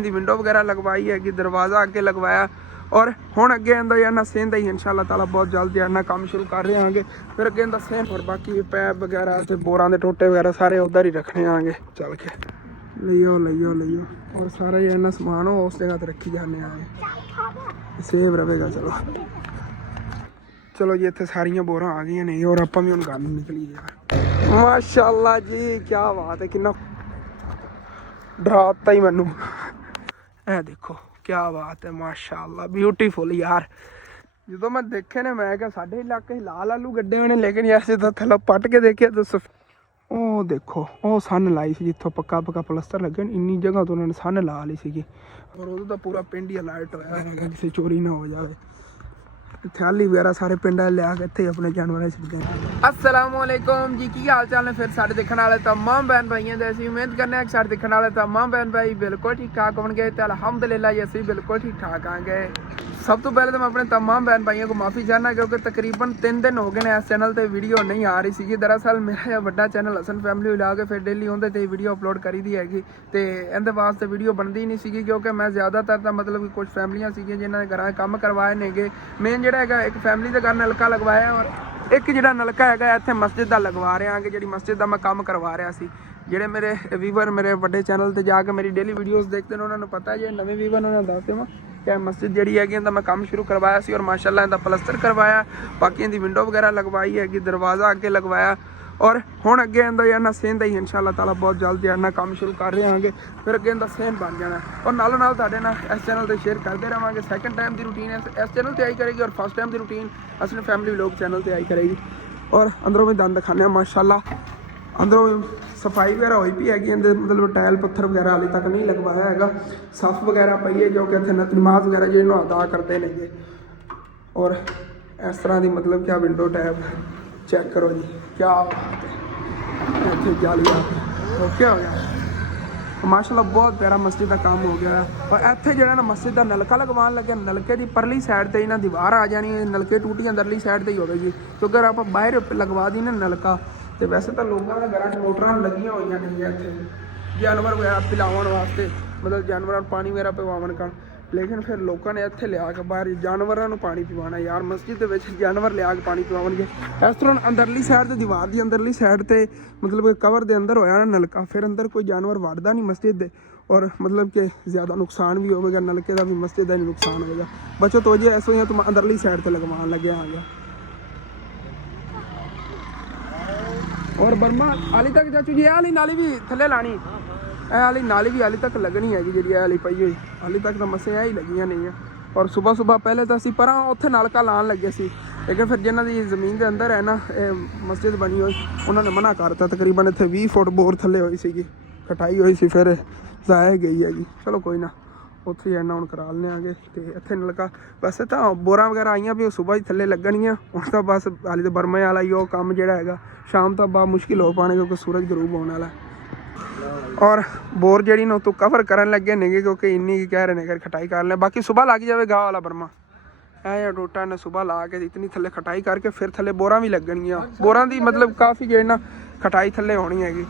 ਦੀ window ਵਗੈਰਾ ਲਗਵਾਈ ਹੈਗੀ, ਦਰਵਾਜ਼ਾ ਅੱਗੇ ਲਗਵਾਇਆ और हुण अगे आंदा यार सेंध ही इंशाअल्लाह ताला बहुत जल्द यार काम शुरू कर रहे आगे। फिर अगे आंदा सेंध और बाकी पैप वगैरह ते बोरां दे टोटे वगैरह सारे उधर ही रखने आगे चल के लियो और सारा यार समान हो उस जगह ते रखी जाने आगे सेव रहेगा। चलो जी इत्थे सारियां बोरां आ गई ने और आपां भी हुण घर निकली यार। माशाअल्लाह जी क्या बात है, कितना डराता ही मैनू। ए देखो क्या बात है माशाअल्लाह ब्यूटीफुल यार। जो मैं देखे ने मैं क्या साढ़े इलाके लाल आलू गड्ढे हुए ने, लेकिन ऐसे तो थल्ले पट के देखे तो ओ देखो ओ सन लाई सी जिथों पक्का प्लस्तर लगे इन्नी जगह तो उन्होंने सन ला ली सी और उदों तो पूरा पिंड ही अलर्ट होया है किसी चोरी ना हो जाए। थैली वगैरह सारे पिंड लिया के इत्थे अपने जानवर छड्डे। अस्सलामुअलैकुम जी, की हाल चाल ने फिर सारे देखने वाले तमाम बहन भाइयों से असीं उम्मीद करने सारे देखने वाले तमाम बहन भाई बिल्कुल ठीक ठाक होंगे। तो अलहमदुलिल्लाह जी असीं बिल्कुल ठीक ठाक आएंगे। सब तो पहले तो मैं अपने तमाम बहन भाइयों को माफ़ी चाहना क्योंकि तकरीबन 3 दिन हो गए ने इस चैनल पर वीडियो नहीं आ रही सी। दरअसल मेरा बड़ा चैनल हसन फैमिली ला के फिर डेली उहदे ते वीडियो अपलोड करी दी हैगी तो इहदे वास्ते वीडियो बनती नहीं सी क्योंकि मैं ज़्यादातर तो मतलब कि कुछ फैमिलियां सी जिन्होंने घर काम करवाए नेगे। मेन जिहड़ा हैगा एक फैमिली के घर नलका लगवाया और एक जिहड़ा नलका हैगा इत्थे मस्जिद का लगवा रहा हाँ कि जिहड़ी मस्जिद का मैं काम करवा रहा सी। ਜਿਹੜੇ मेरे ਵੀਵਰ मेरे बड़े चैनल ਤੇ ਜਾ ਕੇ मेरी डेली वीडियोस देखते हैं उन्होंने पता है। जो नवे ਵੀਵਰ उन्होंने दस देव कि मस्जिद जी हैगी मैं काम शुरू करवाया सी और माशाअल्लाह इहदा पलस्तर करवाया, बाकी इहदी विंडो वगैरह लगवाई हैगी, दरवाज़ा अगे लगवाया और हुण अगे आंदा यार सेंध ही इंशाअल्लाह ताला बहुत जल्द यार काम शुरू कर रहे आगे। फिर अगे आंदा सेंध बन जाना और नालों नाल तुहाडे नाल इस चैनल पर शेयर करते रहेंगे। सैकेंड टाइम की रूटीन इस चैनल पर आई करेगी और फर्स्ट टाइम की रूटीन असली फैमिली व्लॉग चैनल पर आई करेगी। और अंदरों भी दंद दिखाने माशाअल्लाह अंदरों सफाई वगैरह हुई भी हैगी। मतलब टाइल पत्थर वगैरह हाले तक नहीं लगवाया है, सफ वगैरह पई है जो कि इतने नमाज वगैरह जो अदा करते हैं। और इस तरह की मतलब क्या विंडो टैप चेक करो जी क्या बात है। इतने जाली ओके हो गया माशाअल्लाह बहुत प्यारा मस्जिद का काम हो गया। और इत्थे जो ना मस्जिद का नलका लगवान लगे नलके की परली साइड से ना दीवार आ जानी है, नलके टूटी अंदरली साइड से ही होगी तो अगर आप बाहर लगवा दी ना नलका तो वैसे तो लोगों के घर मोटर लगियां हुई नहीं इतने जानवर वगैरह पिलावन वास्ते, मतलब जानवरों पानी वगैरह पिवावन का। लेकिन फिर लोगों ने इत्थे लिया के बाहर जानवरों पानी पिवाना यार मस्जिद के जानवर लिया के पानी पिवावणगे। इस तरह अंदरली साइड ते दीवार की अंदरली साइड ते मतलब कवर के अंदर होया ना नलका, फिर अंदर कोई जानवर वड़दा नहीं मस्जिद दे और मतलब कि ज़्यादा नुकसान भी होगा, नलके का भी मस्जिद का भी नुकसान होगा। बचो तो जी ऐसो ही तुम अंदरली साइड पर लगवान लगे आगे। और बर्मा हाली तक चाचू जी हाली नाली भी थले लानी हाली नाली भी हाली तक लगनी है जी हाली पई हुई हाली तक तो मसे ही लगियां नहीं है। और सुबह सुबह पहले तो असी पर उत्थे नलका लान लगे सी, लेकिन फिर जिन्हों की जमीन के अंदर है ना मस्जिद बनी हुई उन्होंने मना करता। तकरीबन इतने 20 फुट बोर थले हुई सी कटाई हुई सी फिर जाया गई है जी। चलो कोई ना उत्थे जाना हूँ करा लेने आगे। तो इतने नलका वैसे तो बोरा वगैरह आईयां भी सुबह ही थले लगनियाँ उस तो बस हाली तो बर्मे वाला ही वो काम जोड़ा है शाम तो बहुत मुश्किल हो पाने क्योंकि सूरज गरूब होने वाला है। और बोर जी ना तो कवर करन लगे नहीं क्योंकि इन्नी कह रहे हैं खटाई कर लें, बाकी सुबह लग जाए गाँव वाला बर्मा है टोटा ने सुबह ला के इतनी थले खटाई करके फिर थले बोरा भी लगनियाँ। बोरा की मतलब काफ़ी जो ना खटाई थले होनी हैगी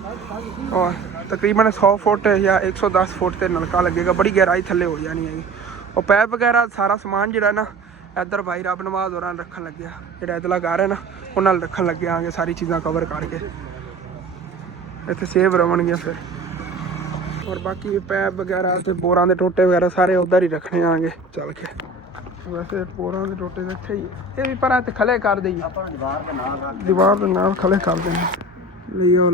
और तकरीबन 100 फुट या 110 फुट से नलका लगेगा, बड़ी गहराई थले हो जानी हैगी। और पैप वगैरह सारा समान जो ना इधर भाई रब नवाज दौरान रखन लगे जो इधला घर है ना उन्होंने रखन लगे आगे सारी चीज़ा कवर करके इतने सेव रवनगियाँ फिर। और बाकी पैप वगैरह तो बोरां के टोटे वगैरह सारे उधर ही रखने आगे चल के। वैसे बोरां के टोटे तो इतने ही ये भी पर खले कर दी दीवार के नाल खले कर देंगे लियो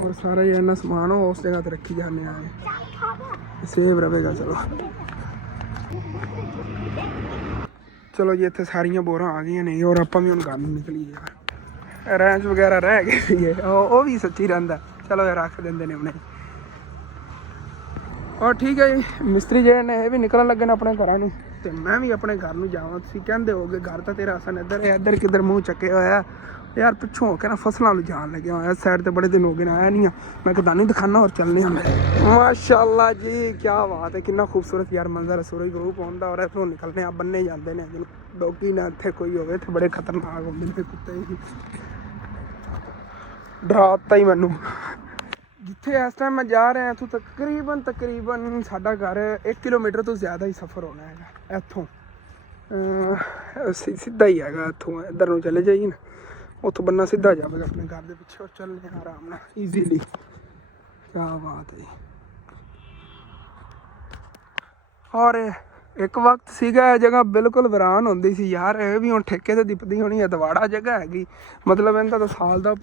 और सारा ही इन्ना समान हो उस जगह पर रखी जाने आगे सेव रहेगा। चलो जी इतने सारिया बोरां आ गई नहीं और आप भी हम घर निकली यार। रैंच वगैरह रह गए वो भी सच्ची रहा चलो यार रख देंगे ने उन्हें। और ठीक है जी मिस्त्री जो ने भी निकलन लगे ने अपने घर तो मैं भी अपने घर में जावा। तुम कहते हो गए घर तो तेरा असन इधर है इधर किधर मुँह चके होया यार पिछों होकर ना फसलों जान लगे हुआ इस साइड तो बड़े दिन हो गए आया नहीं मैं कदानी दिखाना और चलने हमें। माशाअल्लाह जी क्या बात है कितना खूबसूरत यार मंजर सूरज ग्रुप आता और इतों निकलने आप बन्ने जाते हैं डोगी ना इतने कोई हो इतने बड़े खतरनाक होंगे कुत्ते डराता ही मैनू ਜਿੱਥੇ ਇਸ ਟਾਈਮ ਮੈਂ ਜਾ ਰਿਹਾ ਇੱਥੋਂ ਤਕਰੀਬਨ ਸਾਡਾ ਘਰ 1 ਕਿਲੋਮੀਟਰ ਤੋਂ ਜ਼ਿਆਦਾ ਹੀ ਸਫ਼ਰ ਹੋਣਾ ਹੈਗਾ ਇੱਥੋਂ। ਸਿੱਧਾ ਹੀ ਹੈਗਾ ਇੱਥੋਂ, ਇੱਧਰ ਨੂੰ ਚਲੇ ਜਾਈਏ ਨਾ, ਉੱਥੋਂ ਬੰਨਾ ਸਿੱਧਾ ਜਾਵੇਗਾ ਆਪਣੇ ਘਰ ਦੇ ਪਿੱਛੇ, ਔਰ ਚੱਲਦੇ ਹਾਂ ਆਰਾਮ ਨਾਲ ਈਜ਼ੀਲੀ। ਕਿਆ ਬਾਤ ਹੈ। ਔਰ ਇੱਕ ਵਕਤ ਸੀਗਾ ਇਹ ਜਗ੍ਹਾ ਬਿਲਕੁਲ ਵੀਰਾਨ ਹੁੰਦੀ ਸੀ ਯਾਰ, ਇਹ ਵੀ ਹੁਣ ਠੇਕੇ ਤੇ ਦਿਪਦੀ ਹੋਣੀ। ਅਦਵਾੜਾ ਜਗ੍ਹਾ ਹੈਗੀ, ਮਤਲਬ ਇਹਨਾਂ ਦਾ ਸਾਲ ਦਾ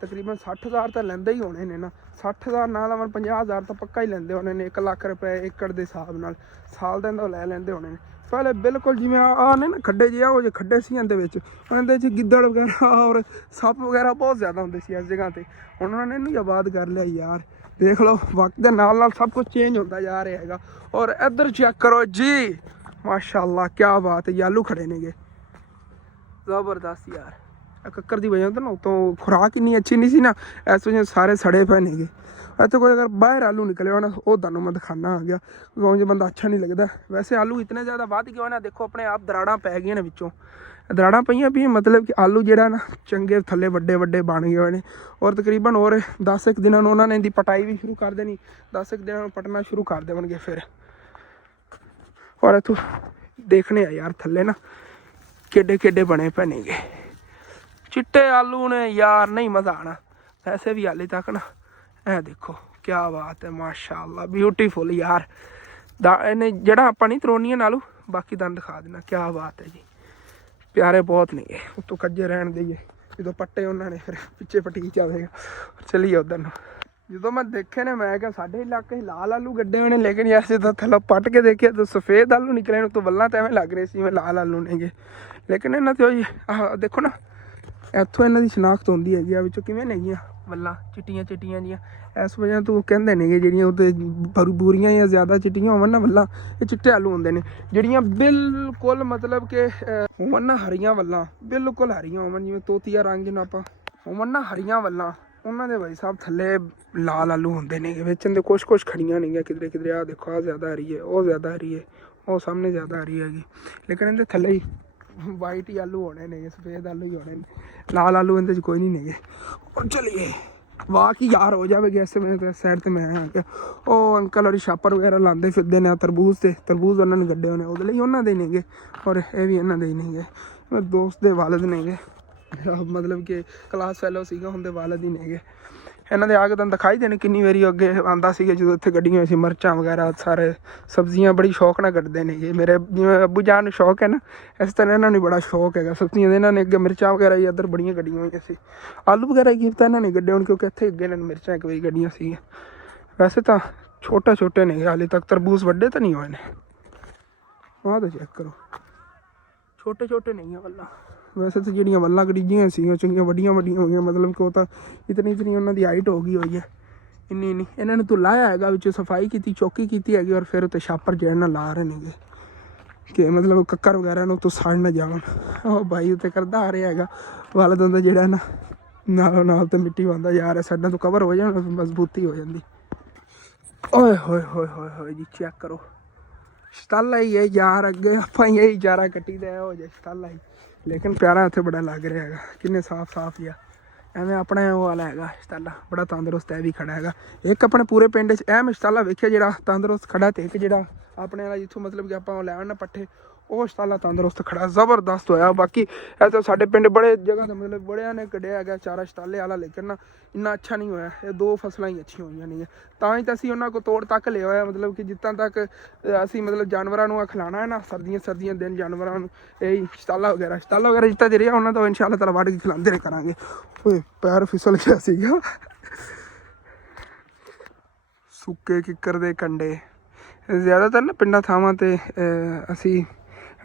ਤਕਰੀਬਨ 60,000 ਤਾਂ ਲੈਂਦੇ ਹੀ ਹੋਣੇ ਨੇ ਨਾ। 60,000 ਨਾਲ 50,000 ਤਾਂ ਪੱਕਾ ਹੀ ਲੈਂਦੇ ਹੋਣੇ ਨੇ। 1 ਲੱਖ ਰੁਪਏ ਏਕੜ ਦੇ ਹਿਸਾਬ ਨਾਲ ਸਾਲ ਦਾ ਇਹਦਾ ਲੈ ਲੈਂਦੇ ਹੋਣੇ ਨੇ। ਪਹਿਲੇ ਬਿਲਕੁਲ ਜਿਵੇਂ ਆਹ ਨੇ ਨਾ ਖੱਡੇ ਜਿਹੇ, ਉਹ ਜਿਹੇ ਖੱਡੇ ਸੀ ਇਹਦੇ ਵਿੱਚ, ਉਹਦੇ 'ਚ ਗਿੱਦੜ ਵਗੈਰਾ ਔਰ ਸੱਪ ਵਗੈਰਾ ਬਹੁਤ ਜ਼ਿਆਦਾ ਹੁੰਦੇ ਸੀ ਇਸ ਜਗ੍ਹਾ 'ਤੇ। ਹੁਣ ਉਹਨਾਂ ਨੇ ਇਹਨੂੰ ਆਬਾਦ ਕਰ ਲਿਆ ਯਾਰ। ਦੇਖ ਲਓ ਵਕਤ ਦੇ ਨਾਲ ਨਾਲ ਸਭ ਕੁਝ ਚੇਂਜ ਹੁੰਦਾ ਜਾ ਰਿਹਾ ਹੈਗਾ। ਔਰ ਇੱਧਰ ਚੈੱਕ ਕਰੋ ਜੀ, ਮਾਸ਼ਾਅੱਲਾ ਕਿਆ ਬਾਤ ਹੈ। ਆਲੂ ਖੜੇ ਨੇਗੇ ਜ਼ਬਰਦਸਤ ਯਾਰ। ਕੱਕਰ ਦੀ ਵਜ੍ਹਾ ਤੋਂ ਨਾ ਉਤੋਂ ਖੁਰਾਕ ਇੰਨੀ ਅੱਛੀ ਨਹੀਂ ਸੀ ਨਾ, ਇਸ ਵਜ੍ਹਾ ਸਾਰੇ ਸੜੇ ਪਏ ਨੇਗੇ। ਇੱਥੇ ਕੋਈ ਅਗਰ ਬਾਹਰ ਆਲੂ ਨਿਕਲੇ ਹੋਣਾ ਉਹ ਤੁਹਾਨੂੰ ਮੈਂ ਦਿਖਾਣਾ ਆ ਗਿਆ, ਕਿਉਂਕਿ ਬੰਦਾ ਅੱਛਾ ਨਹੀਂ ਲੱਗਦਾ। ਵੈਸੇ ਆਲੂ ਇਤਨੇ ਜ਼ਿਆਦਾ ਵੱਧ ਗਏ ਨਾ, ਦੇਖੋ ਆਪਣੇ ਆਪ ਦਰਾੜਾਂ ਪੈ ਗਈਆਂ ਨੇ ਵਿੱਚੋਂ, ਦਰਾੜਾਂ ਪਈਆਂ ਵੀ ਮਤਲਬ ਕਿ ਆਲੂ ਜਿਹੜਾ ਨਾ ਚੰਗੇ ਥੱਲੇ ਵੱਡੇ ਵੱਡੇ ਬਣ ਗਏ ਹੋਏ ਨੇ। ਔਰ ਤਕਰੀਬਨ ਹੋਰ 10 ਕੁ ਦਿਨਾਂ ਨੂੰ ਉਹਨਾਂ ਨੇ ਇਹਦੀ ਪਟਾਈ ਵੀ ਸ਼ੁਰੂ ਕਰ ਦੇਣੀ, 10 ਕੁ ਦਿਨਾਂ ਨੂੰ ਪਟਣਾ ਸ਼ੁਰੂ ਕਰ ਦੇਣਗੇ ਫਿਰ। ਔਰ ਇੱਥੋਂ ਦੇਖਣੇ ਆ ਯਾਰ ਥੱਲੇ ਨਾ ਕਿੱਡੇ ਕਿੱਡੇ ਬਣੇ ਪਏ ਨੇਗੇ ਚਿੱਟੇ ਆਲੂ ਨੇ ਯਾਰ, ਨਹੀਂ ਮਜ਼ਾ ਆਣਾ। ਵੈਸੇ ਵੀ ਹਾਲੇ ਤੱਕ ਨਾ ਇਹ ਦੇਖੋ ਕਿਆ ਬਾਤ ਹੈ, ਮਾਸ਼ਾਅੱਲਾ ਬਿਊਟੀਫੁਲ ਯਾਰ। ਇਹਨੇ ਜਿਹੜਾ ਆਪਾਂ ਨਹੀਂ ਤਰੋਨੀਆਂ ਆਲੂ, ਬਾਕੀ ਤੁਹਾਨੂੰ ਦਿਖਾ ਦੇਣਾ। ਕਿਆ ਬਾਤ ਹੈ ਜੀ, ਪਿਆਰੇ ਬਹੁਤ ਨੇਗੇ। ਉੱਤੋਂ ਕੱਜੇ ਰਹਿਣ ਦੇਈਏ, ਜਦੋਂ ਪੱਟੇ ਉਹਨਾਂ ਨੇ ਫਿਰ ਪਿੱਛੇ ਪਟੀਕ ਜਾਵੇਗਾ। ਚਲੀਏ ਉੱਧਰ ਨੂੰ। ਜਦੋਂ ਮੈਂ ਦੇਖੇ ਨੇ ਮੈਂ ਕਿਹਾ ਸਾਡੇ ਇਲਾਕੇ ਲਾਲ ਆਲੂ ਗੱਡੇ ਹੋਣੇ, ਲੇਕਿਨ ਯਾਰ ਜਦੋਂ ਥੱਲੇ ਪੱਟ ਕੇ ਦੇਖਿਆ ਤਾਂ ਸਫੇਦ ਆਲੂ ਨਿਕਲੇ ਨੇ। ਤੋਂ ਵੱਲਾਂ ਤਾਂ ਐਵੇਂ ਲੱਗ ਰਹੇ ਸੀ ਮੈਂ ਲਾਲ ਆਲੂ ਨੇਗੇ, ਲੇਕਿਨ ਇਹਨਾਂ 'ਤੇ ਉਹੀ ਆਹ ਦੇਖੋ ਨਾ, ਇੱਥੋਂ ਇਹਨਾਂ ਦੀ ਸ਼ਨਾਖਤ ਹੁੰਦੀ ਹੈਗੀ ਆ ਵਿੱਚੋਂ ਕਿਵੇਂ ਨੇਗੀਆਂ ਵੱਲਾਂ ਚਿੱਟੀਆਂ ਚਿੱਟੀਆਂ ਜੀਆਂ। ਇਸ ਵਜ੍ਹਾ ਤੋਂ ਕਹਿੰਦੇ ਨੇਗੇ ਜਿਹੜੀਆਂ ਉਹਦੇ ਬੂਰੀਆਂ ਜਾਂ ਜ਼ਿਆਦਾ ਚਿੱਟੀਆਂ ਹੋਵਣ ਨਾ ਵੱਲਾਂ, ਇਹ ਚਿੱਟੇ ਆਲੂ ਹੁੰਦੇ ਨੇ। ਜਿਹੜੀਆਂ ਬਿਲਕੁਲ ਮਤਲਬ ਕਿ ਹੋਵਣ ਨਾ ਹਰੀਆਂ ਵੱਲਾਂ, ਬਿਲਕੁਲ ਹਰੀਆਂ ਹੋਵਣ, ਜਿਵੇਂ ਤੋਤੀਆ ਰੰਗ ਜਿਹਨੂੰ ਆਪਾਂ ਹੋਵਣ ਨਾ ਹਰੀਆਂ ਵੱਲਾਂ, ਉਹਨਾਂ ਦੇ ਭਾਈ ਸਾਹਿਬ ਥੱਲੇ ਲਾਲ ਆਲੂ ਹੁੰਦੇ ਨੇਗੇ। ਵਿੱਚ ਦੇ ਕੁਛ ਖੜੀਆਂ ਨੇਗੀਆਂ ਕਿਧਰੇ ਕਿਧਰੇ। ਆਹ ਦੇਖੋ ਆਹ ਜ਼ਿਆਦਾ ਹਰੀ ਹੈ, ਉਹ ਜ਼ਿਆਦਾ ਹਰੀ ਹੈ, ਉਹ ਸਾਹਮਣੇ ਜ਼ਿਆਦਾ ਹਰੀ ਹੈਗੀ, ਲੇਕਿਨ ਇਹਦੇ ਥੱਲੇ ਹੀ ਵਾਈਟ ਹੀ ਆਲੂ ਹੋਣੇ ਨੇਗੇ, ਸਫੇਦ ਆਲੂ ਹੀ ਹੋਣੇ ਨੇ, ਲਾਲ ਆਲੂ ਇਹਦੇ 'ਚ ਕੋਈ ਨਹੀਂ ਨੇਗੇ। ਔਰ ਚਲੀਏ ਵਾਹ ਕੀ ਯਾਰ ਹੋ ਜਾਵੇਗੀ। ਇਸ ਵੇਲੇ ਸਾਈਡ 'ਤੇ ਮੈਂ ਆ ਗਿਆ, ਉਹ ਅੰਕਲ ਔਰ ਛਾਪਰ ਵਗੈਰਾ ਲਾਉਂਦੇ ਫਿਰਦੇ ਨੇ ਤਰਬੂਜ਼ ਤੇ, ਤਰਬੂਜ਼ ਉਹਨਾਂ ਨੇ ਗੱਡੇ ਹੋਣੇ, ਉਹਦੇ ਲਈ ਉਹਨਾਂ ਦੇ ਨੇਗੇ। ਔਰ ਇਹ ਵੀ ਇਹਨਾਂ ਦੇ ਹੀ ਨੇਗੇ, ਮੇਰੇ ਦੋਸਤ ਦੇ ਵਾਲਦ ਨੇਗੇ, ਮਤਲਬ ਕਿ ਕਲਾਸ ਫੈਲੋ ਸੀਗਾ, ਹੁੰਦੇ ਵਾਲਦ ਹੀ ਨੇਗੇ। ਇਹਨਾਂ ਦੇ ਆ ਕੇ ਤੁਹਾਨੂੰ ਦਿਖਾਈ ਦੇਣੇ ਕਿੰਨੀ ਵਾਰੀ ਅੱਗੇ ਆਉਂਦਾ ਸੀਗਾ ਜਦੋਂ ਇੱਥੇ ਗੱਡੀਆਂ ਸੀ। ਮਿਰਚਾਂ ਵਗੈਰਾ ਸਾਰੇ ਸਬਜ਼ੀਆਂ ਬੜੀ ਸ਼ੌਕ ਨਾਲ ਕੱਢਦੇ ਨੇਗੇ। ਮੇਰੇ ਜਿਵੇਂ ਅੱਬੂ ਜਾਨ ਨੂੰ ਸ਼ੌਕ ਹੈ ਨਾ, ਇਸ ਤਰ੍ਹਾਂ ਇਹਨਾਂ ਨੂੰ ਬੜਾ ਸ਼ੌਕ ਹੈਗਾ ਸਬਜ਼ੀਆਂ ਦੇ। ਇਹਨਾਂ ਨੇ ਅੱਗੇ ਮਿਰਚਾਂ ਵਗੈਰਾ ਹੀ ਇੱਧਰ ਬੜੀਆਂ ਗੱਡੀਆਂ ਹੋਈਆਂ ਸੀ। ਆਲੂ ਵਗੈਰਾ ਕੀ ਪਤਾ ਇਹਨਾਂ ਨੇ ਗੱਡੇ ਹੋਣ, ਕਿਉਂਕਿ ਇੱਥੇ ਅੱਗੇ ਇਹਨਾਂ ਨੇ ਮਿਰਚਾਂ ਇੱਕ ਵਾਰੀ ਗੱਡੀਆਂ ਸੀਗੀਆਂ। ਵੈਸੇ ਤਾਂ ਛੋਟੇ ਨੇਗੇ ਹਾਲੇ ਤੱਕ, ਤਰਬੂਜ਼ ਵੱਡੇ ਤਾਂ ਨਹੀਂ ਹੋਏ ਨੇ। ਆਹ ਤਾਂ ਚੈੱਕ ਕਰੋ, ਛੋਟੇ ਨਹੀਂ ਆ ਵੱਲਾਂ। ਵੈਸੇ ਤਾਂ ਜਿਹੜੀਆਂ ਵੱਲਾਂ ਗੜੀਜੀਆਂ ਸੀਗੀਆਂ ਚੰਗੀਆਂ ਵੱਡੀਆਂ ਹੋ ਗਈਆਂ, ਮਤਲਬ ਕਿ ਉਹ ਤਾਂ ਇਤਨੀ ਉਹਨਾਂ ਦੀ ਹਾਈਟ ਹੋ ਗਈ ਹੋਈ ਹੈ ਇੰਨੀ। ਇਹਨਾਂ ਨੇ ਤੋਂ ਲਾਇਆ ਹੈਗਾ, ਵਿੱਚ ਸਫਾਈ ਕੀਤੀ, ਚੌਕੀ ਕੀਤੀ ਹੈਗੀ, ਔਰ ਫਿਰ ਉੱਤੇ ਛਾਪਰ ਜਿਹੜੇ ਨਾਲ ਲਾ ਰਹੇ ਨੇਗੇ ਕਿ ਮਤਲਬ ਕੱਕਰ ਵਗੈਰਾ ਨੂੰ ਤੋਂ ਸੜ ਨਾ ਜਾਵਣ। ਉਹ ਬਾਈ ਉੱਤੇ ਕਰਦਾ ਆ ਰਿਹਾ ਹੈਗਾ ਵਾਲਦ ਹੁੰਦਾ ਜਿਹੜਾ ਨਾ, ਨਾਲੋਂ ਨਾਲ ਤਾਂ ਮਿੱਟੀ ਪਾਉਂਦਾ ਯਾਰ, ਸਾਡਾ ਤੋਂ ਕਵਰ ਹੋ ਜਾਣਾ, ਮਜ਼ਬੂਤੀ ਹੋ ਜਾਂਦੀ। ਓਏ ਹੋਏ ਜੀ ਚੈੱਕ ਕਰੋ, ਸ਼ਤਾਲਾ ਹੀ ਹੈ ਯਾਰ। ਅੱਗੇ ਆਪਾਂ ਇਹੀ ਚਾਰਾ ਕੱਟੀ ਦਾ ਹੋ ਜਾਏ ਸ਼ਤਾਲਾ ਹੀ, ਲੇਕਿਨ ਪਿਆਰਾ ਇੱਥੇ ਬੜਾ ਲੱਗ ਰਿਹਾ ਹੈਗਾ, ਕਿੰਨੇ ਸਾਫ਼ ਜਿਹਾ। ਐਵੇਂ ਆਪਣਾ ਉਹ ਵਾਲਾ ਹੈਗਾ ਸ਼ਤਾਲਾ, ਬੜਾ ਤੰਦਰੁਸਤ ਹੈ ਵੀ ਖੜਾ ਹੈਗਾ। ਇੱਕ ਆਪਣੇ ਪੂਰੇ ਪਿੰਡ 'ਚ ਮੈਂ ਸ਼ਤਾਲਾ ਵੇਖਿਆ ਜਿਹੜਾ ਤੰਦਰੁਸਤ ਖੜਾ, ਅਤੇ ਇੱਕ ਜਿਹੜਾ ਆਪਣੇ ਵਾਲਾ ਜਿੱਥੋਂ ਮਤਲਬ ਕਿ ਆਪਾਂ ਲੈਣ ਨਾ ਪੱਠੇ, ਉਹ ਸ਼ਤਾਲਾ ਤੰਦਰੁਸਤ ਖੜਾ ਜ਼ਬਰਦਸਤ ਹੋਇਆ। ਬਾਕੀ ਇਹ ਤਾਂ ਸਾਡੇ ਪਿੰਡ ਬੜੇ ਜਗ੍ਹਾ 'ਤੇ ਮਤਲਬ ਬੜਿਆਂ ਨੇ ਕੱਢਿਆ ਹੈਗਾ ਚਾਰਾ ਸ਼ਤਾਲੇ ਵਾਲਾ, ਲੇਕਿਨ ਨਾ ਇੰਨਾ ਅੱਛਾ ਨਹੀਂ ਹੋਇਆ। ਇਹ 2 ਫਸਲਾਂ ਹੀ ਅੱਛੀਆਂ ਹੋਈਆਂ ਨੇ, ਤਾਂ ਹੀ ਤਾਂ ਅਸੀਂ ਉਹਨਾਂ ਕੋਲ ਤੋੜ ਤੱਕ ਲਿਆ ਹੋਇਆ। ਮਤਲਬ ਕਿ ਜਿੱਦਾਂ ਤੱਕ ਅਸੀਂ ਮਤਲਬ ਜਾਨਵਰਾਂ ਨੂੰ ਖਿਲਾਉਣਾ ਹੈ ਨਾ, ਸਰਦੀਆਂ ਦਿਨ ਜਾਨਵਰਾਂ ਨੂੰ ਇਹ ਸ਼ਤਾਲਾ ਵਗੈਰਾ ਜਿੱਦਾਂ ਦੇ ਰਿਹਾ ਉਹਨਾਂ ਤੋਂ ਇਨਸ਼ਾਅੱਲਾ ਤਾਲਾ ਵੱਢ ਕੇ ਖਿਲਾਉਂਦੇ ਰਹੇ ਕਰਾਂਗੇ। ਓਏ ਪੈਰ ਫਿਸਲ ਗਿਆ ਸੀਗਾ। ਸੁੱਕੇ ਕਿੱਕਰ ਦੇ ਕੰਡੇ ਜ਼ਿਆਦਾਤਰ ਨਾ ਪਿੰਡਾਂ ਥਾਵਾਂ 'ਤੇ ਅਸੀਂ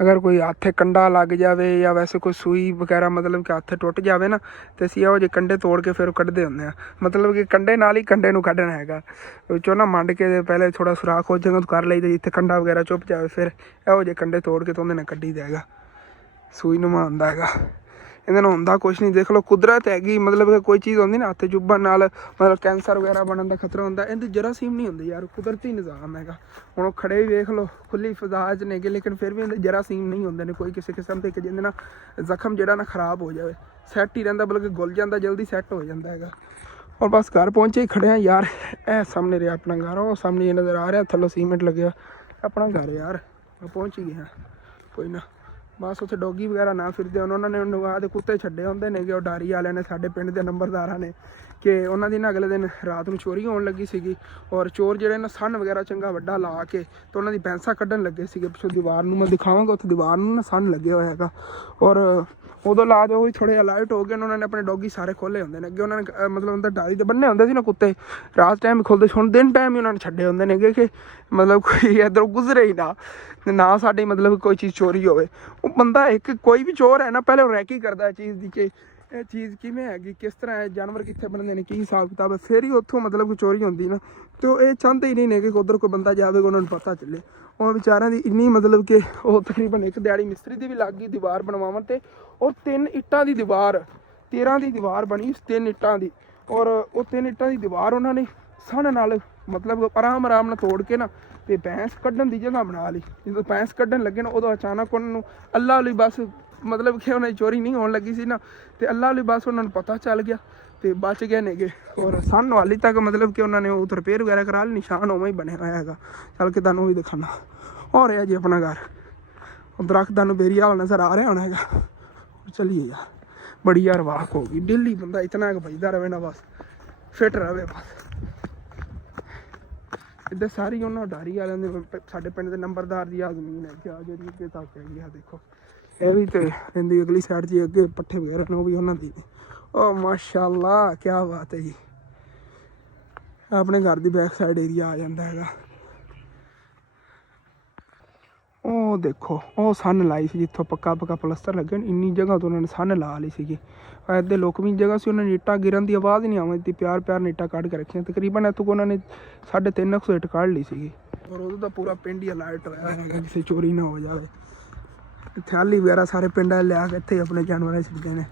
ਅਗਰ ਕੋਈ ਹੱਥ ਕੰਡਾ ਲੱਗ ਜਾਵੇ ਜਾਂ ਵੈਸੇ ਕੋਈ ਸੂਈ ਵਗੈਰਾ ਮਤਲਬ ਕਿ ਹੱਥ ਟੁੱਟ ਜਾਵੇ ਨਾ, ਅਤੇ ਅਸੀਂ ਇਹੋ ਜਿਹੇ ਕੰਡੇ ਤੋੜ ਕੇ ਫਿਰ ਉਹ ਕੱਢਦੇ ਹੁੰਦੇ ਹਾਂ। ਮਤਲਬ ਕਿ ਕੰਡੇ ਨਾਲ ਹੀ ਕੰਡੇ ਨੂੰ ਕੱਢਣਾ ਹੈਗਾ, ਵਿੱਚੋਂ ਨਾ ਮੰਡ ਕੇ ਪਹਿਲੇ ਥੋੜ੍ਹਾ ਸੁਰਾਖ ਹੋ ਜਾਏਗਾ ਕਰ ਲਈਦਾ, ਜਿੱਥੇ ਕੰਡਾ ਵਗੈਰਾ ਚੁੱਪ ਜਾਵੇ ਫਿਰ ਇਹੋ ਜਿਹੇ ਕੰਡੇ ਤੋੜ ਕੇ ਤਾਂ ਉਹਦੇ ਨਾਲ ਕੱਢੀ ਦਾ ਹੈਗਾ। ਸੂਈ ਨੂੰਮਾ ਹੁੰਦਾ ਹੈਗਾ, ਇਹਦੇ ਨਾਲ ਹੁੰਦਾ ਕੁਛ ਨਹੀਂ। ਦੇਖ ਲਓ ਕੁਦਰਤ ਹੈਗੀ, ਮਤਲਬ ਕਿ ਕੋਈ ਚੀਜ਼ ਹੁੰਦੀ ਨਾ ਹੱਥ ਚੁੱਭਣ ਨਾਲ ਮਤਲਬ ਕੈਂਸਰ ਵਗੈਰਾ ਬਣਨ ਦਾ ਖਤਰਾ ਹੁੰਦਾ, ਇਹਦੀ ਜਰਾਸੀਮ ਨਹੀਂ ਹੁੰਦੀ ਯਾਰ, ਕੁਦਰਤੀ ਨਿਜ਼ਾਮ ਹੈਗਾ। ਹੁਣ ਉਹ ਖੜੇ ਵੀ ਵੇਖ ਲਓ ਖੁੱਲੀ ਫਜ਼ਾ 'ਚ ਨੇਗੇ, ਲੇਕਿਨ ਫਿਰ ਵੀ ਇਹਦੇ ਜਰਾਸੀਮ ਨਹੀਂ ਹੁੰਦੇ ਨੇ ਕੋਈ ਕਿਸੇ ਕਿਸਮ ਦੇ, ਕਿ ਜਿਹਦੇ ਨਾਲ ਜ਼ਖਮ ਜਿਹੜਾ ਨਾ ਖਰਾਬ ਹੋ ਜਾਵੇ, ਸੈੱਟ ਹੀ ਰਹਿੰਦਾ, ਬਲਕਿ ਗੁੱਲ ਜਾਂਦਾ, ਜਲਦੀ ਸੈੱਟ ਹੋ ਜਾਂਦਾ ਹੈਗਾ। ਔਰ ਬਸ ਘਰ ਪਹੁੰਚੇ ਹੀ ਖੜੇ ਆ ਯਾਰ। ਇਹ ਸਾਹਮਣੇ ਰਿਹਾ ਆਪਣਾ ਘਰ, ਉਹ ਸਾਹਮਣੇ ਇਹ ਨਜ਼ਰ ਆ ਰਿਹਾ ਥੱਲੋਂ ਸੀਮੈਂਟ ਲੱਗਿਆ ਆਪਣਾ ਘਰ ਯਾਰ। ਮੈਂ ਪਹੁੰਚ ਹੀ ਗਿਆ ਕੋਈ ਨਾ। ਬਸ ਉੱਥੇ ਡੋਗੀ ਵਗੈਰਾ ਨਾ ਫਿਰਦੇ ਹੁਣ, ਉਹਨਾਂ ਨੇ ਨਵਾਹ ਦੇ ਕੁੱਤੇ ਛੱਡੇ ਹੁੰਦੇ ਨੇਗੇ ਉਹ ਡਾਰੀ ਵਾਲਿਆਂ ਨੇ, ਸਾਡੇ ਪਿੰਡ ਦੇ ਨੰਬਰਦਾਰਾਂ ਨੇ, ਕਿ ਉਹਨਾਂ ਦੀ ਨਾ ਅਗਲੇ ਦਿਨ ਰਾਤ ਨੂੰ ਚੋਰੀ ਹੋਣ ਲੱਗੀ ਸੀਗੀ। ਔਰ ਚੋਰ ਜਿਹੜੇ ਨਾ ਸੰਨ ਵਗੈਰਾ ਚੰਗਾ ਵੱਡਾ ਲਾ ਕੇ ਤੇ ਉਹਨਾਂ ਦੀ ਭੈਂਸਾਂ ਕੱਢਣ ਲੱਗੇ ਸੀਗੇ ਪਿੱਛੋਂ ਦੀਵਾਰ ਨੂੰ। ਮੈਂ ਦਿਖਾਵਾਂਗਾ ਉੱਥੇ ਦੀਵਾਰ ਨੂੰ ਨਾ ਸੰਨ ਲੱਗਿਆ ਹੋਇਆ ਹੈਗਾ। ਔਰ ਉਦੋਂ ਲਾ ਦੇ ਉਹ ਵੀ ਥੋੜ੍ਹੇ ਅਲਰਟ ਹੋ ਗਏ, ਉਹਨਾਂ ਨੇ ਆਪਣੇ ਡੋਗੀ ਸਾਰੇ ਖੋਲ੍ਹੇ ਹੁੰਦੇ ਨੇ ਅੱਗੇ। ਉਹਨਾਂ ਨੇ ਮਤਲਬ ਅੰਦਰ ਡਾਰੀ ਤੇ ਬੰਨੇ ਹੁੰਦੇ ਸੀ ਨਾ ਕੁੱਤੇ, ਰਾਤ ਟਾਈਮ ਹੀ ਖੁੱਲ੍ਹਦੇ ਸੀ। ਹੁਣ ਦਿਨ ਟਾਈਮ ਹੀ ਉਹਨਾਂ ਨੇ ਛੱਡੇ ਹੁੰਦੇ ਨੇਗੇ ਕਿ ਮਤਲਬ ਕੋਈ ਇੱਧਰੋਂ ਗੁਜ਼ਰੇ ਹੀ ਨਾ ਸਾਡੀ ਮਤਲਬ ਕੋਈ ਚੀਜ਼ ਚੋਰੀ ਹੋਵੇ। ਉਹ ਬੰਦਾ ਇੱਕ ਕੋਈ ਵੀ ਚੋਰ ਹੈ ਨਾ ਪਹਿਲੇ ਉਹ ਰੈਕੀ ਕਰਦਾ ਇਹ ਚੀਜ਼ ਦੀ ਕਿ ਇਹ ਚੀਜ਼ ਕਿਵੇਂ ਹੈਗੀ, ਕਿਸ ਤਰ੍ਹਾਂ ਹੈ, ਜਾਨਵਰ ਕਿੱਥੇ ਬਣਦੇ ਨੇ, ਕੀ ਹਿਸਾਬ ਕਿਤਾਬ ਹੈ, ਫਿਰ ਹੀ ਉੱਥੋਂ ਮਤਲਬ ਕੋਈ ਚੋਰੀ ਹੁੰਦੀ ਨਾ। ਅਤੇ ਉਹ ਇਹ ਚਾਹੁੰਦੇ ਹੀ ਨਹੀਂ ਨੇ ਕਿ ਉੱਧਰ ਕੋਈ ਬੰਦਾ ਜਾਵੇਗਾ ਉਹਨਾਂ ਨੂੰ ਪਤਾ ਚੱਲੇ। ਉਹ ਵਿਚਾਰਿਆਂ ਦੀ ਇੰਨੀ ਮਤਲਬ ਕਿ ਉਹ ਤਕਰੀਬਨ ਇੱਕ ਦਿਹਾੜੀ ਮਿਸਤਰੀ ਦੀ ਵੀ ਲੱਗ ਗਈ ਦੀਵਾਰ ਬਣਵਾਉਣ 'ਤੇ। ਔਰ 3 ਇੱਟਾਂ ਦੀ ਦੀਵਾਰ 13 ਦੀ ਦੀਵਾਰ ਬਣੀ 3 ਇੱਟਾਂ ਦੀ। ਔਰ ਉਹ 3 ਇੱਟਾਂ ਦੀ ਦੀਵਾਰ ਉਹਨਾਂ ਨੇ ਸਣ ਨਾਲ ਮਤਲਬ ਆਰਾਮ ਨਾਲ ਤੋੜ ਕੇ ਨਾ ਤੇ ਭੈਂਸ ਕੱਢਣ ਦੀ ਜਗ੍ਹਾ ਬਣਾ ਲਈ। ਜਦੋਂ ਭੈਂਸ ਕੱਢਣ ਲੱਗੇ ਨਾ ਉਦੋਂ ਅਚਾਨਕ ਉਹਨਾਂ ਨੂੰ ਅੱਲਾ ਵਾਲੀ ਬਸ ਮਤਲਬ ਕਿ ਉਹਨਾਂ ਦੀ ਚੋਰੀ ਨਹੀਂ ਹੋਣ ਲੱਗੀ ਸੀ ਨਾ, ਤੇ ਅੱਲਾ ਵਾਲੀ ਬਸ ਉਹਨਾਂ ਨੂੰ ਪਤਾ ਚੱਲ ਗਿਆ ਤੇ ਬਚ ਗਏ ਨੇਗੇ। ਔਰ ਸਨ ਵਾਲੀ ਤੱਕ ਮਤਲਬ ਕਿ ਉਹਨਾਂ ਨੇ ਉਹ ਰਿਪੇਅਰ ਵਗੈਰਾ ਕਰਾ ਲਈ, ਨਿਸ਼ਾਨ ਉਵੇਂ ਹੀ ਬਣਿਆ ਹੋਇਆ ਹੈਗਾ। ਚੱਲ ਕੇ ਤੁਹਾਨੂੰ ਵੀ ਦਿਖਾਉਣਾ। ਹੋ ਰਿਹਾ ਜੀ ਆਪਣਾ ਘਰ, ਉਹ ਦਰਖਤ ਤੁਹਾਨੂੰ ਬੇਰੀਆ ਵਾਲਾ ਨਜ਼ਰ ਆ ਰਿਹਾ ਹੋਣਾ ਹੈਗਾ। ਚਲੀਏ ਯਾਰ, ਬੜੀ ਯਾਰ ਵਾਕ ਹੋ ਗਈ। ਡੇਲੀ ਬੰਦਾ ਇਤਨਾ ਕੁ ਭਜਦਾ ਰਵੇ ਨਾ, ਬਸ ਫਿਟ ਰਵੇ ਬਸ। ਇੱਧਰ ਸਾਰੀ ਉਹਨਾਂ ਡਾਰੀ ਵਾਲਿਆਂ ਦੇ ਸਾਡੇ ਪਿੰਡ ਦੇ ਨੰਬਰਦਾਰ ਦੀ ਆ ਜ਼ਮੀਨ ਹੈ ਕਿ ਜਿਹੜੀ ਅੱਗੇ ਤੱਕ ਹੈਗੀ ਆ ਦੇਖੋ। ਇਹ ਵੀ ਤੇ ਇਹਦੀ ਅਗਲੀ ਸਾਈਡ 'ਚ ਅੱਗੇ ਪੱਠੇ ਵਗੈਰਾ ਨੇ ਉਹ ਵੀ ਉਹਨਾਂ ਦੀ। ਉਹ ਮਾਸ਼ਾਅੱਲਾ ਕਿਆ ਬਾਤ ਹੈ ਜੀ। ਆਪਣੇ ਘਰ ਦੀ ਬੈਕ ਸਾਈਡ ਏਰੀਆ ਆ ਜਾਂਦਾ ਹੈਗਾ। ਉਹ ਦੇਖੋ ਉਹ ਸੰਨ ਲਾਈ ਸੀ ਜਿੱਥੋਂ ਪੱਕਾ ਪਲਸਤਰ ਲੱਗੇ ਇੰਨੀ ਜਗ੍ਹਾ ਤੋਂ ਉਹਨਾਂ ਨੇ ਸੰਨ ਲਾ ਲਈ ਸੀਗੀ। ਇੱਥੇ ਲੋਕਵੀਂ ਜਗ੍ਹਾ ਸੀ, ਉਹਨਾਂ ਨੇ ਇੱਟਾਂ ਗਿਰਨ ਦੀ ਆਵਾਜ਼ ਹੀ ਨਹੀਂ ਆਉਂਦੀ, ਪਿਆਰ ਨੇ ਇੱਟਾਂ ਕੱਢ ਕੇ ਰੱਖੀਆਂ। ਤਕਰੀਬਨ ਇੱਥੋਂ ਉਹਨਾਂ ਨੇ 350 ਇੱਟ ਕੱਢ ਲਈ ਸੀਗੀ। ਔਰ ਉਦੋਂ ਤਾਂ ਪੂਰਾ ਪਿੰਡ ਹੀ ਅਲਰਟ ਹੋਇਆ ਹੈਗਾ ਕਿਸੇ ਚੋਰੀ ਨਾ ਹੋ ਜਾਵੇ। ਥੈਲੀ ਵਗੈਰਾ ਸਾਰੇ ਪਿੰਡਾਂ ਲਿਆ ਕੇ ਇੱਥੇ ਆਪਣੇ ਜਾਨਵਰਾਂ ਛੱਡਦੇ ਨੇ।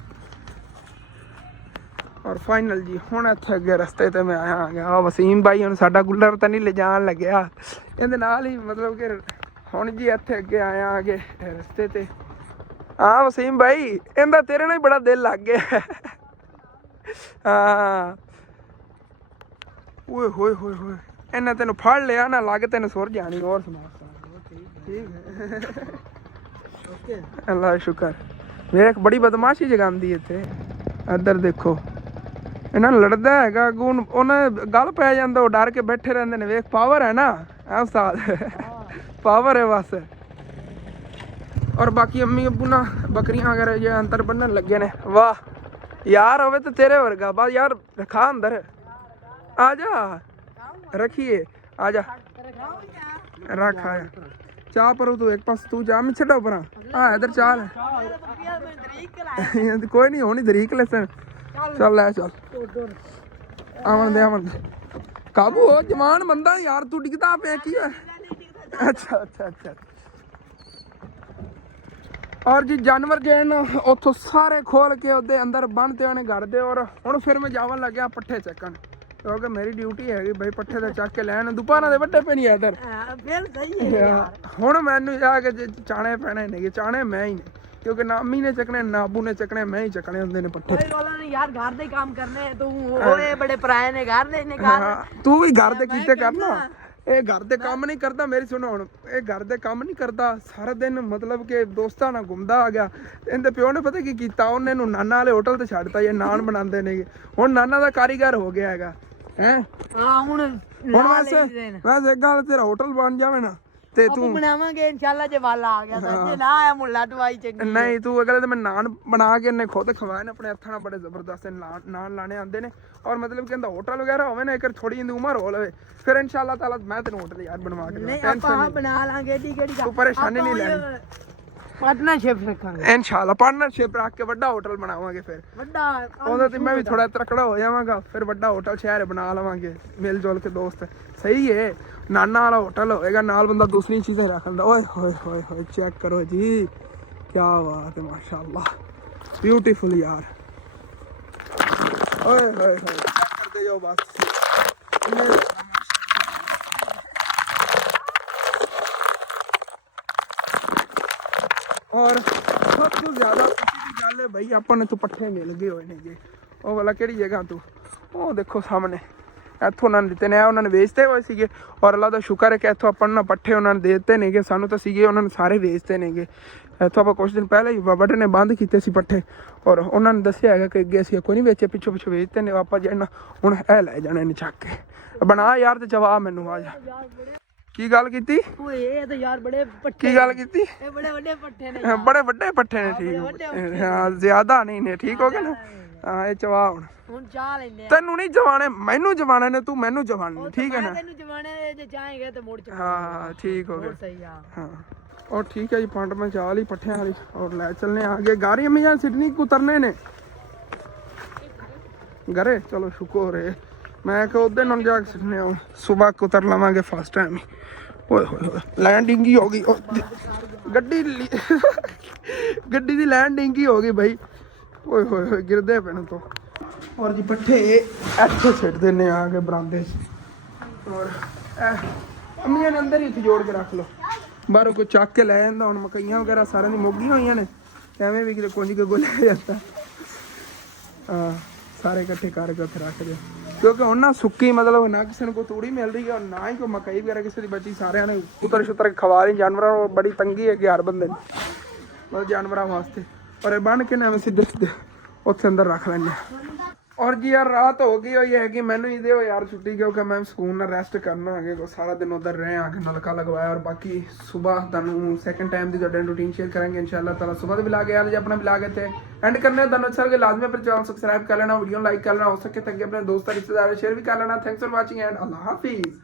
ਔਰ ਫਾਈਨਲ ਜੀ ਹੁਣ ਇੱਥੇ ਅੱਗੇ ਰਸਤੇ 'ਤੇ ਮੈਂ ਆਇਆ ਆ ਗਿਆ। ਵਸੀਮ ਬਾਈ ਹੁਣ ਸਾਡਾ ਗੁੱਲਰ ਤਾਂ ਨਹੀਂ ਲਿਜਾਣ ਲੱਗਿਆ, ਇਹਦੇ ਨਾਲ ਹੀ ਮਤਲਬ ਕਿ ਹੁਣ ਜੀ ਇੱਥੇ ਅੱਗੇ ਆਇਆ ਆ ਗਏ ਰਸਤੇ 'ਤੇ। ਹਾਂ ਵਸੀਮ ਬਾਈ ਇਹਦਾ ਤੇਰੇ ਨਾਲ ਹੀ ਬੜਾ ਦਿਲ ਲੱਗ ਗਿਆ। ਹਾਂ ਓਏ ਹੋਏ ਹੋਏ ਹੋਏ ਇਹਨੇ ਤੈਨੂੰ ਫੜ ਲਿਆ ਨਾ, ਲੱਗ ਤੈਨੂੰ ਸੁਰ ਜਾਣੀ। ਹੋਰ ਸੁਣਾ? ਠੀਕ ਹੈ ਅੱਲਾ ਸ਼ੁਕਰ। ਵੇਖ ਬੜੀ ਬਦਮਾਸ਼ੀ ਜਗਾਉਂਦੀ ਇੱਥੇ। ਇੱਧਰ ਦੇਖੋ ਇਹਨਾਂ ਨੂੰ ਲੜਦਾ ਹੈਗਾ ਅੱਗੋਂ, ਉਹਨਾਂ ਗੱਲ ਪੈ ਜਾਂਦਾ, ਉਹ ਡਰ ਕੇ ਬੈਠੇ ਰਹਿੰਦੇ ਨੇ। ਵੇਖ ਪਾਵਰ ਹੈ ਨਾ ਉਸਤਾਦ, ਪਾਵਰ ਹੈ ਬਸ। ਔਰ ਬਾਕੀ ਅੰਮੀ ਅੱਬੂ ਨਾ ਬੱਕਰੀਆਂ ਵਗੈਰਾ ਜੇ ਅੰਦਰ ਬੰਨਣ ਲੱਗੇ ਨੇ। ਵਾਹ ਯਾਰ ਹੋਵੇ ਤਾਂ ਤੇਰੇ ਵਰਗਾ ਬਸ ਯਾਰ। ਰਖਾ ਅੰਦਰ ਆ ਜਾ, रखिए आजा रख आया चाह पर तू एक पास तू जा मैं छड़ा पर हाँ इधर चाल कोई नहीं होनी तरीक लेसन चल ले चल आवन दे काबू हो जवान बंदा यार तू डिगदा पे की है अच्छा अच्छा अच्छा और जी जानवर जो है ना उतो सारे खोल के ਉਹਦੇ अंदर ਬੰਨਤੇ ਉਹਨੇ घर ਦੇ और ਹੁਣ ਫਿਰ ਮੈਂ ਜਾਵਣ ਲੱਗਿਆ ਪੱਠੇ ਚੱਕਣ ਕਿਉਂਕਿ ਮੇਰੀ ਡਿਊਟੀ ਹੈਗੀ ਬਈ ਪੱਠੇ ਤੇ ਚੱਕ ਕੇ ਲੈਣ ਦੁਪਹਿਰਾਂ ਦੇ ਵੱਡੇ ਪੈਣੀ ਆ ਇੱਧਰ ਫਿਰ ਸਹੀ ਹੈ ਹੁਣ ਮੈਨੂੰ ਜਾ ਕੇ ਚਾਣੇ ਪੈਣੇ ਨੇਗੇ ਚਾਣੇ ਮੈਂ ਹੀ ਨੇ ਕਿਉਂਕਿ ਨਾ ਅੰਮੀ ਨੇ ਚੱਕਣੇ ਨਾ ਆਬੂ ਨੇ ਚੱਕਣੇ ਮੈਂ ਹੀ ਚੱਕਣੇ ਹੁੰਦੇ ਨੇ ਪੱਠੇ ਕੋਈ ਗੱਲ ਨਹੀਂ ਯਾਰ ਘਰ ਦੇ ਕੰਮ ਕਰਨੇ ਤੂੰ ਹੋਏ ਬੜੇ ਪਰਾਏ ਨੇ ਘਰ ਦੇ ਨੇ ਤੂੰ ਵੀ ਘਰ ਦੇ ਕੀਤੇ ਕਰਨਾ ਇਹ ਘਰ ਦੇ ਕੰਮ ਨਹੀਂ ਕਰਦਾ ਮੇਰੀ ਸੁਣੋ ਹੁਣ ਇਹ ਘਰ ਦੇ ਕੰਮ ਨਹੀਂ ਕਰਦਾ ਸਾਰਾ ਦਿਨ ਮਤਲਬ ਕਿ ਦੋਸਤਾਂ ਨਾਲ ਘੁੰਮਦਾ ਆ ਗਿਆ ਇਹਦੇ ਪਿਓ ਨੇ ਪਤਾ ਕੀ ਕੀਤਾ ਉਹਨੇ ਨੂੰ ਨਾਨਾ ਵਾਲੇ ਹੋਟਲ ਤੇ ਛੱਡਤਾ ਇਹ ਨਾਨ ਬਣਾਉਂਦੇ ਨੇਗੇ ਹੁਣ ਨਾਨਾ ਦਾ ਕਾਰੀਗਰ ਹੋ ਗਿਆ ਹੈਗਾ ਹੈ ਹਾਂ ਹੁਣ ਵੈਸੇ ਇੱਕ ਗੱਲ ਤੇਰਾ ਹੋਟਲ ਬਣ ਜਾਵੇ ਨਾ ਤੇ ਤੂੰ ਬਣਾਵਾਂਗੇ ਇਨਸ਼ਾਅੱਲਾ ਜੇ ਵਾਲਾ ਆ ਗਿਆ ਤਾਂ ਜੇ ਨਾ ਆਇਆ ਮੁੱਲਾ ਦਵਾਈ ਚੰਗੀ ਨਹੀਂ ਤੂੰ ਅਗਲੇ ਤੇ ਮੈਂ ਨਾਨ ਬਣਾ ਕੇ ਇਹਨੇ ਖੁਦ ਖਵਾਏ ਨੇ ਆਪਣੇ ਹੱਥਾਂ ਨਾਲ ਬੜੇ ਜ਼ਬਰਦਸਤ ਨਾਨ ਲਾਣੇ ਆਉਂਦੇ ਨੇ ਔਰ ਮਤਲਬ ਕਹਿੰਦਾ ਹੋਟਲ ਵਗੈਰਾ ਹੋਵੇ ਨਾ ਇੱਕ ਥੋੜੀ ਜਿਹੀ ਉਮਰ ਹੋ ਲਵੇ ਫਿਰ ਇਨਸ਼ਾਅੱਲਾ ਤਾਲਾ ਮੈਂ ਤੈਨੂੰ ਹੋਟਲ ਯਾਰ ਬਣਵਾ ਕੇ ਨਹੀਂ ਆਪਾਂ ਬਣਾ ਲਾਂਗੇ ਏਡੀ ਕਿਹੜੀ ਗੱਲ ਤੂੰ ਪਰੇਸ਼ਾਨੀ ਨਹੀਂ ਲੈਣੀ ਪਾਰਟਨਰਸ਼ਿਪ ਰੱਖਾਂਗੇ ਇਨਸ਼ਾਅੱਲਾ ਪਾਰਟਨਰਸ਼ਿਪ ਰੱਖ ਕੇ ਵੱਡਾ ਹੋਟਲ ਬਣਾਵਾਂਗੇ ਫਿਰ ਵੱਡਾ ਉਹਦੇ ਤੇ ਮੈਂ ਵੀ ਥੋੜਾ ਤਕੜਾ ਹੋ ਜਾਵਾਂਗਾ ਫਿਰ ਵੱਡਾ ਹੋਟਲ ਸ਼ਹਿਰ ਬਣਾ ਲਵਾਂਗੇ ਮਿਲ ਜੁਲ ਕੇ ਦੋਸਤ ਸਹੀ ਹੈ ਨਾਨਾ वाला होटल होएगा नाल बंदा दूसरी चीजें रखता ओए होए होए होए चेक करो जी क्या बात है माशाल्लाह ब्यूटीफुल यार ओए होए होए करते जाओ बस और सब तो ज्यादा खुशी की गल है भाई अपन तो पट्ठे मिल गए होए ने जी ओ वाला केड़ी जगह तू ਉਹ ਦੇਖੋ ਸਾਹਮਣੇ ਇੱਥੋਂ ਉਹਨਾਂ ਨੇ ਦਿੱਤੇ ਨੇ, ਉਹਨਾਂ ਨੇ ਵੇਚਤੇ ਹੋਏ ਸੀਗੇ। ਔਰ ਅੱਲਾ ਦਾ ਸ਼ੁਕਰ ਹੈ ਕਿ ਇੱਥੋਂ ਆਪਾਂ ਨੂੰ ਪੱਠੇ ਉਹਨਾਂ ਨੇ ਦੇ ਦਿੱਤੇ ਨੇਗੇ, ਸਾਨੂੰ ਤਾਂ ਸੀਗੇ ਉਹਨਾਂ ਨੇ ਸਾਰੇ ਵੇਚਤੇ ਨੇਗੇ। ਇੱਥੋਂ ਆਪਾਂ ਕੁਛ ਦਿਨ ਪਹਿਲਾਂ ਹੀ ਵੱਡੇ ਨੇ ਬੰਦ ਕੀਤੇ ਸੀ ਪੱਠੇ, ਔਰ ਉਹਨਾਂ ਨੇ ਦੱਸਿਆ ਹੈਗਾ ਕਿ ਅੱਗੇ ਅਸੀਂ ਕੋਈ ਨਹੀਂ ਵੇਚੇ, ਪਿੱਛੋਂ ਵੇਚਤੇ ਨੇ ਆਪਾਂ ਜਿਹੜਾ ਹੁਣ ਇਹ ਲੈ ਜਾਣੇ ਨੇ ਚੱਕ ਕੇ। ਬਣਾ ਯਾਰ ਤੇ ਜਵਾ ਮੈਨੂੰ ਆ ਜਾ। ਕੀ ਗੱਲ ਕੀਤੀ? ਓਏ ਇਹ ਤਾਂ ਯਾਰ ਬੜੇ ਪੱਠੇ। ਕੀ ਗੱਲ ਕੀਤੀ? ਇਹ ਬੜੇ ਵੱਡੇ ਪੱਠੇ ਨੇ। ਬੜੇ ਵੱਡੇ ਪੱਠੇ ਨੇ, ਠੀਕ ਹਾਂ ਜ਼ਿਆਦਾ ਨਹੀਂ ਨੇ, ਠੀਕ ਹੋ ਗਿਆ ਨਾ। ਹਾਂ ਇਹ ਚਵਾ ਹੁਣ ਚਾਹ ਲੈਂਦੇ ਆ। ਤੈਨੂੰ ਨਹੀਂ ਜਵਾਣੇ, ਮੈਨੂੰ ਜਵਾਣੇ ਨੇ, ਤੂੰ ਮੈਨੂੰ ਜਵਾਣੇ, ਠੀਕ ਹੈ ਨਾ। ਤੈਨੂੰ ਜਵਾਣੇ ਜੇ ਚਾਹੇਗਾ ਤੇ ਮੋੜ ਚ। ਹਾਂ ਠੀਕ ਹੋ ਗਿਆ। ਸਹੀ ਆ। ਹਾਂ और ठीक है जी, पंड में चाह ली पट्ठे वाली और ले चलने आगे। गाड़ी अम्मी यहाँ सिडनी को उतरने ने घरे। चलो शुक्र है, मैं उधर न जाके सिडने आऊँ, सुबह को उतर लवांगे फर्स्ट टाइम ही। ओए होए लैंडिंग ही होगी गड्डी गड्डी दी लैंडिंग ही होगी भाई। ओए होए गिरदे पैने तो। और जी पट्ठे इत्थे सिट देने आके बरामदे और अम्मी ने अंदर ही जोड़ के रख लो, ਬਾਹਰੋਂ ਕੋਈ ਚੱਕ ਕੇ ਲੈ ਜਾਂਦਾ। ਹੁਣ ਮਕਈਆਂ ਵਗੈਰਾ ਸਾਰਿਆਂ ਦੀ ਮੁੱਗੀਆਂ ਹੋਈਆਂ ਨੇ, ਐਵੇਂ ਵੀ ਕਿਤੇ ਕੁੰਝ ਕੇ ਲੈ ਜਾਂਦਾ। ਹਾਂ ਸਾਰੇ ਇਕੱਠੇ ਕਰਕੇ ਉੱਥੇ ਰੱਖ ਦਿਓ, ਕਿਉਂਕਿ ਹੁਣ ਨਾ ਸੁੱਕੀ ਮਤਲਬ ਨਾ ਕਿਸੇ ਨੂੰ ਕੋਈ ਤੂੜੀ ਮਿਲ ਰਹੀ ਹੈ, ਨਾ ਹੀ ਕੋਈ ਮਕਈ ਵਗੈਰਾ ਕਿਸੇ ਦੀ ਬਚੀ। ਸਾਰਿਆਂ ਨੇ ਕੁਤਰ ਛੁਤਰ ਖਵਾ ਲਈ ਜਾਨਵਰਾਂ ਨੂੰ। ਬੜੀ ਤੰਗੀ ਹੈਗੀ ਹਰ ਬੰਦੇ ਨੂੰ ਮਤਲਬ ਜਾਨਵਰਾਂ ਵਾਸਤੇ। ਪਰ ਇਹ ਬੰਨ ਕੇ ਨਾ ਐਵੇਂ ਸਿੱਧੇ ਸਿੱਧੇ ਉੱਥੇ ਅੰਦਰ ਰੱਖ ਲੈਂਦੇ। और जी यार रात हो गई हुई है कि मैंने दे यार छुट्टी, क्योंकि मैं सुकून ना रेस्ट करना है। सारा दिन उधर रहे आके नलका लगवाया। और बाकी सुबह तुहानू सैकेंड टाइम की रूटीन शेयर करेंगे इंशाल्लाह ताला। सुबह भी लागे यार अपना भी लागे थे एंड करने तुहानू अच्छा लगे लाजमी अपने चैनल सब्सक्राइब कर लेना, वीडियो लाइक कर लेना, हो सके तो अपने दोस्तों रिश्तेदारों शेयर भी कर लेना। थैंक्स फॉर वाचिंग एंड अल्लाह हाफिज़।